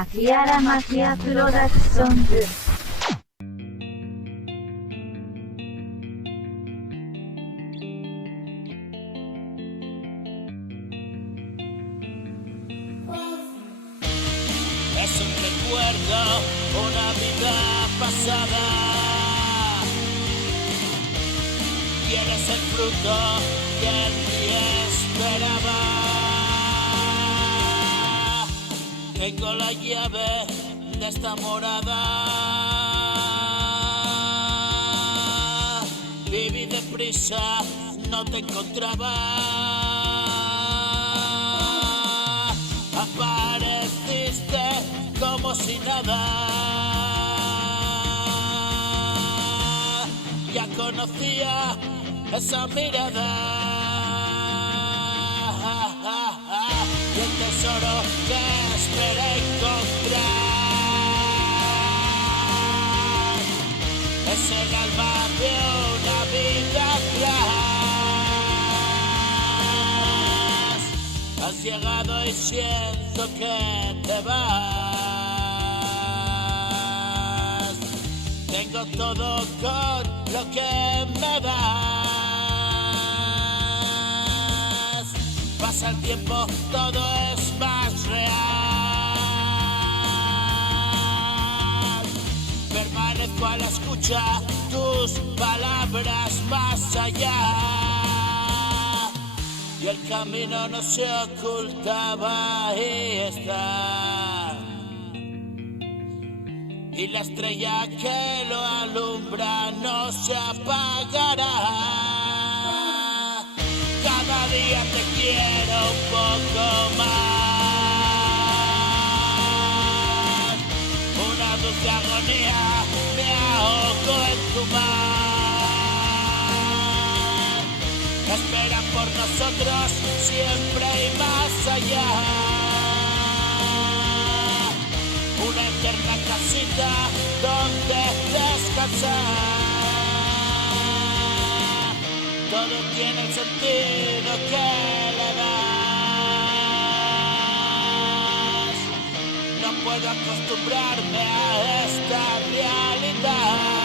秋原マキアプロダクションズEs un recuerdo, una vida pasada. Y eres el fruto que en mí esperaba. Tengo la llave de esta morada. Viví deprisa, no te encontraba. Apareciste como si nada. Ya conocía esa mirada. Y el tesoro que esperé encontrar es el alma de una vida atrás. Has llegado y siento que te vas. Tengo todo con lo que me das. Pasa el tiempo, todo es más real. Permanezco a la escucha, tus palabras más allá. Y el camino no se ocultaba, ahí está. Y la estrella que lo alumbra no se apagará. Cada día te quiero un poco más. Una dulce agonía me ahogo en tu mar. Esperan por nosotros siempre y más allá. Una eterna casita donde descansar. Todo tiene el sentido que le das. No puedo acostumbrarme a esta realidad.